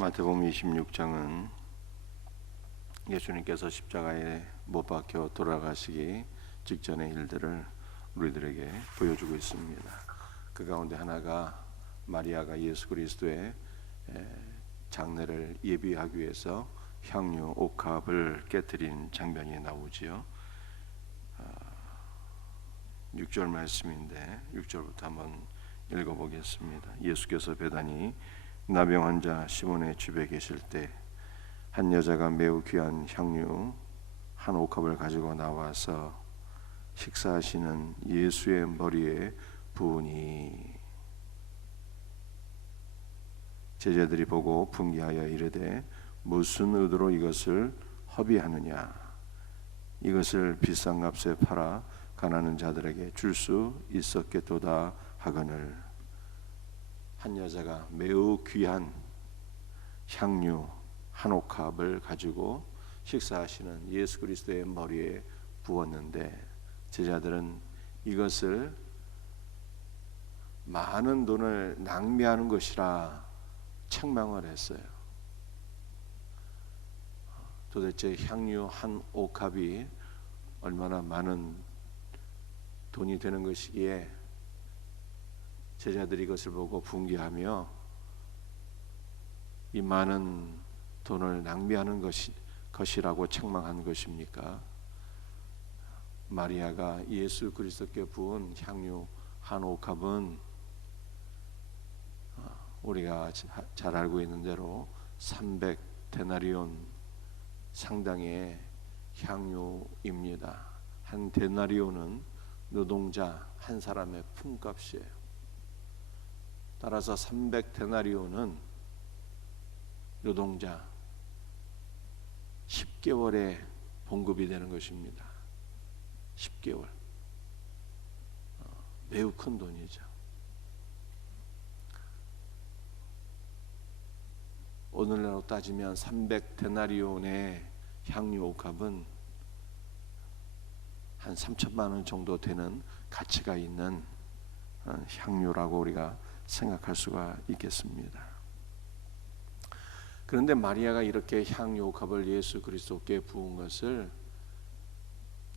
마태복음 26장은 예수님께서 십자가에 못 박혀 돌아가시기 직전의 일들을 우리들에게 보여주고 있습니다. 그 가운데 하나가 마리아가 예수 그리스도의 장례를 예비하기 위해서 향유 옥합을 깨뜨린 장면이 나오지요. 6절 말씀인데 6절부터 한번 읽어보겠습니다. 예수께서 베다니 나병 환자 시몬의 집에 계실 때 한 여자가 매우 귀한 향유 한 옥합을 가지고 나와서 식사하시는 예수의 머리에 부으니 제자들이 보고 분기하여 이르되 무슨 의도로 이것을 허비하느냐, 이것을 비싼 값에 팔아 가난한 자들에게 줄 수 있었겠도다 하거늘. 한 여자가 매우 귀한 향유 한 옥합을 가지고 식사하시는 예수 그리스도의 머리에 부었는데 제자들은 이것을 많은 돈을 낭비하는 것이라 책망을 했어요. 도대체 향유 한 옥합이 얼마나 많은 돈이 되는 것이기에 제자들이 이것을 보고 분개하며 이 많은 돈을 낭비하는 것이라고 책망한 것입니까? 마리아가 예수 그리스도께 부은 향유 한 옥합은 우리가 잘 알고 있는 대로 300데나리온 상당의 향유입니다. 한 데나리온은 노동자 한 사람의 품값이에요. 따라서 300데나리온은 노동자 10개월의 봉급이 되는 것입니다. 10개월. 매우 큰 돈이죠. 오늘날로 따지면 300데나리온의 향유 옥합은 한 3천만 원 정도 되는 가치가 있는 향유라고 우리가 생각할 수가 있겠습니다. 그런데 마리아가 이렇게 향유 옥합을 예수 그리스도께 부은 것을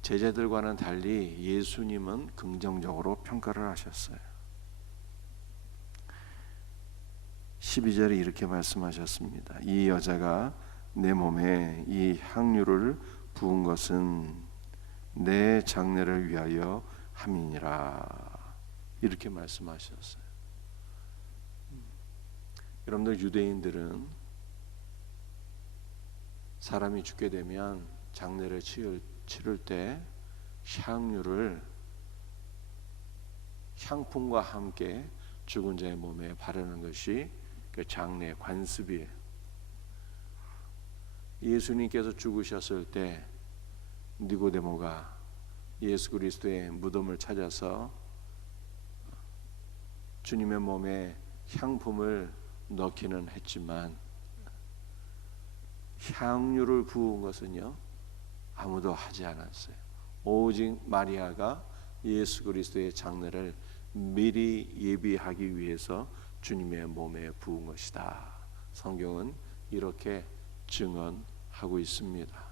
제자들과는 달리 예수님은 긍정적으로 평가를 하셨어요. 12절에 이렇게 말씀하셨습니다. 이 여자가 내 몸에 이 향유를 부은 것은 내 장례를 위하여 함이니라. 이렇게 말씀하셨어요. 여러분들, 유대인들은 사람이 죽게 되면 장례를 치를 때 향유를 향품과 함께 죽은 자의 몸에 바르는 것이 그 장례 관습이에요. 예수님께서 죽으셨을 때 니고데모가 예수 그리스도의 무덤을 찾아서 주님의 몸에 향품을 넣기는 했지만 향유를 부은 것은요 아무도 하지 않았어요. 오직 마리아가 예수 그리스도의 장례를 미리 예비하기 위해서 주님의 몸에 부은 것이다. 성경은 이렇게 증언하고 있습니다.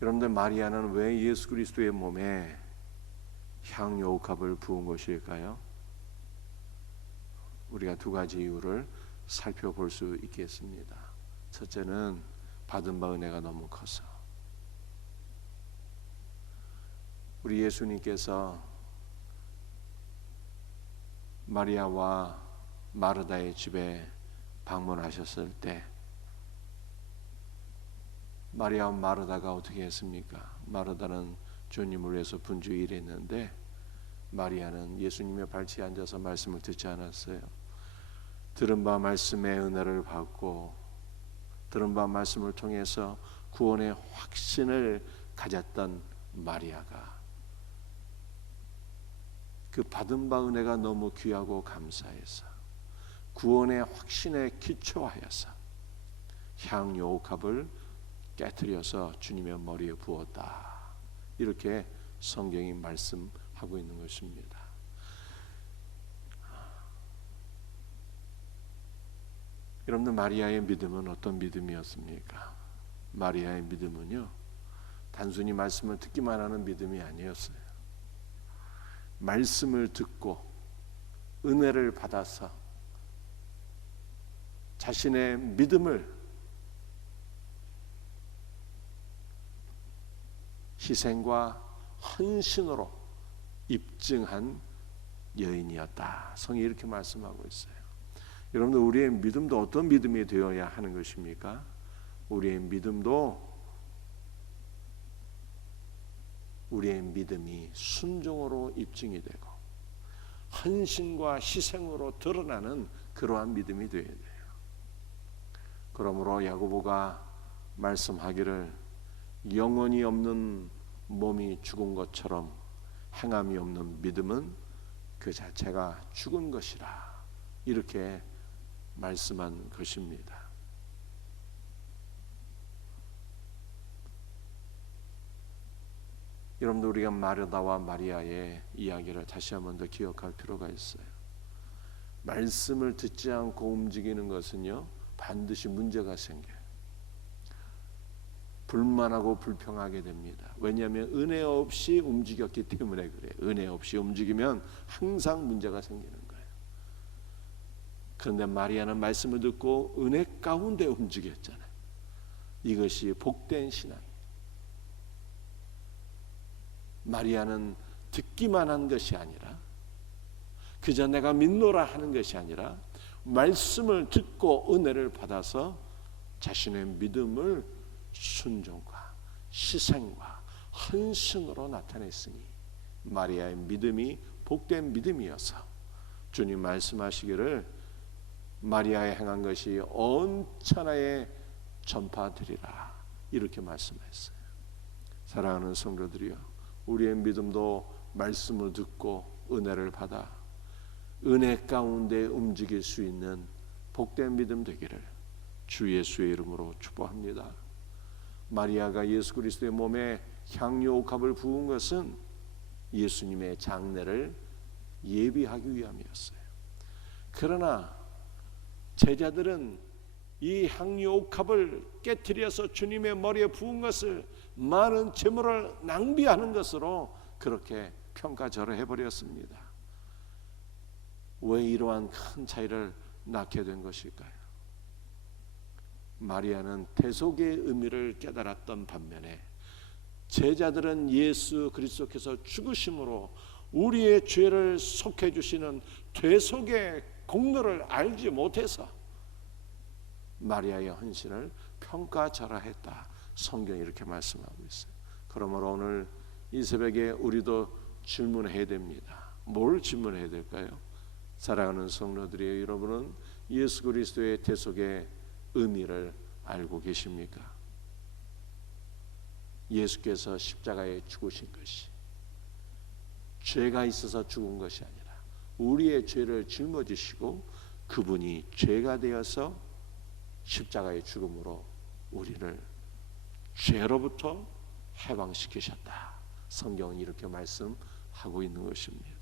여러분들, 마리아는 왜 예수 그리스도의 몸에 향유 옥합을 부은 것일까요? 우리가 두 가지 이유를 살펴볼 수 있겠습니다. 첫째는 받은 바 은혜가 너무 커서. 우리 예수님께서 마리아와 마르다의 집에 방문하셨을 때 마리아와 마르다가 어떻게 했습니까? 마르다는 주님을 위해서 분주히 일했는데 마리아는 예수님의 발치에 앉아서 말씀을 듣지 않았어요. 들은 바 말씀의 은혜를 받고 들은 바 말씀을 통해서 구원의 확신을 가졌던 마리아가 그 받은 바 은혜가 너무 귀하고 감사해서 구원의 확신에 기초하여서 향유 옥합을 깨트려서 주님의 머리에 부었다. 이렇게 성경이 말씀하고 있는 것입니다. 여러분들, 마리아의 믿음은 어떤 믿음이었습니까? 마리아의 믿음은요, 단순히 말씀을 듣기만 하는 믿음이 아니었어요. 말씀을 듣고 은혜를 받아서 자신의 믿음을 희생과 헌신으로 입증한 여인이었다. 성이 이렇게 말씀하고 있어요. 여러분들, 우리의 믿음도 어떤 믿음이 되어야 하는 것입니까? 우리의 믿음이 순종으로 입증이 되고 헌신과 희생으로 드러나는 그러한 믿음이 되어야 돼요. 그러므로 야고보가 말씀하기를 영혼이 없는 몸이 죽은 것처럼 행함이 없는 믿음은 그 자체가 죽은 것이라, 이렇게 말씀한 것입니다. 여러분들, 우리가 마르다와 마리아의 이야기를 다시 한번 더 기억할 필요가 있어요. 말씀을 듣지 않고 움직이는 것은요, 반드시 문제가 생겨요. 불만하고 불평하게 됩니다. 왜냐하면 은혜 없이 움직였기 때문에 그래요. 은혜 없이 움직이면 항상 문제가 생기는 거예요. 그런데 마리아는 말씀을 듣고 은혜 가운데 움직였잖아요. 이것이 복된 신앙이에요. 마리아는 듣기만 한 것이 아니라, 그저 내가 믿노라 하는 것이 아니라 말씀을 듣고 은혜를 받아서 자신의 믿음을 순종과 희생과 헌신으로 나타냈으니 마리아의 믿음이 복된 믿음이어서 주님 말씀하시기를 마리아의 행한 것이 온 천하에 전파되리라, 이렇게 말씀했어요. 사랑하는 성도들이여, 우리의 믿음도 말씀을 듣고 은혜를 받아 은혜 가운데 움직일 수 있는 복된 믿음 되기를 주 예수의 이름으로 축복합니다. 마리아가 예수 그리스도의 몸에 향유옥합을 부은 것은 예수님의 장례를 예비하기 위함이었어요. 그러나 제자들은 이 향유옥합을 깨트려서 주님의 머리에 부은 것을 많은 재물을 낭비하는 것으로 그렇게 평가절하해버렸습니다. 왜 이러한 큰 차이를 낳게 된 것일까요? 마리아는 대속의 의미를 깨달았던 반면에 제자들은 예수 그리스도께서 죽으심으로 우리의 죄를 속해 주시는 대속의 공로를 알지 못해서 마리아의 헌신을 평가절하했다. 성경이 이렇게 말씀하고 있어요. 그러므로 오늘 이 새벽에 우리도 질문해야 됩니다. 뭘 질문해야 될까요? 사랑하는 성도들이여, 여러분은 예수 그리스도의 대속의 의미를 알고 계십니까? 예수께서 십자가에 죽으신 것이 죄가 있어서 죽은 것이 아니라 우리의 죄를 짊어지시고 그분이 죄가 되어서 십자가의 죽음으로 우리를 죄로부터 해방시키셨다. 성경은 이렇게 말씀하고 있는 것입니다.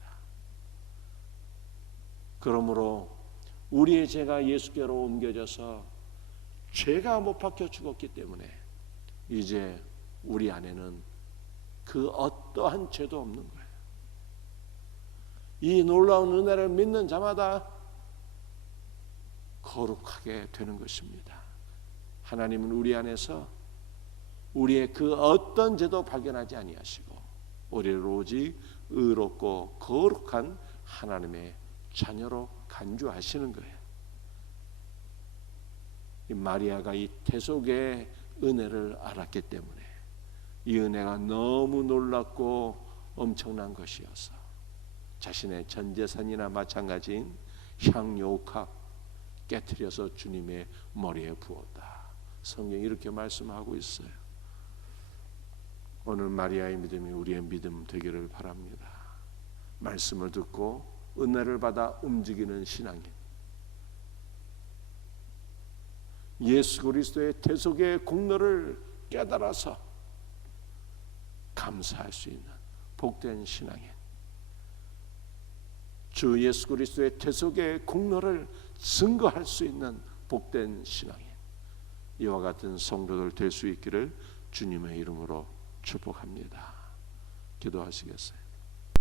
그러므로 우리의 죄가 예수께로 옮겨져서 죄가 못 박혀 죽었기 때문에 이제 우리 안에는 그 어떠한 죄도 없는 거예요. 이 놀라운 은혜를 믿는 자마다 거룩하게 되는 것입니다. 하나님은 우리 안에서 우리의 그 어떤 죄도 발견하지 아니하시고 우리를 오직 의롭고 거룩한 하나님의 자녀로 간주하시는 거예요. 이 마리아가 이 대속의 은혜를 알았기 때문에 이 은혜가 너무 놀랍고 엄청난 것이어서 자신의 전 재산이나 마찬가지인 향유옥합 깨트려서 주님의 머리에 부었다. 성경이 이렇게 말씀하고 있어요. 오늘 마리아의 믿음이 우리의 믿음 되기를 바랍니다. 말씀을 듣고 은혜를 받아 움직이는 신앙인, 예수 그리스도의 대속의 공로를 깨달아서 감사할 수 있는 복된 신앙인, 주 예수 그리스도의 대속의 공로를 증거할 수 있는 복된 신앙인 이와 같은 성도들 될 수 있기를 주님의 이름으로 축복합니다. 기도하시겠어요?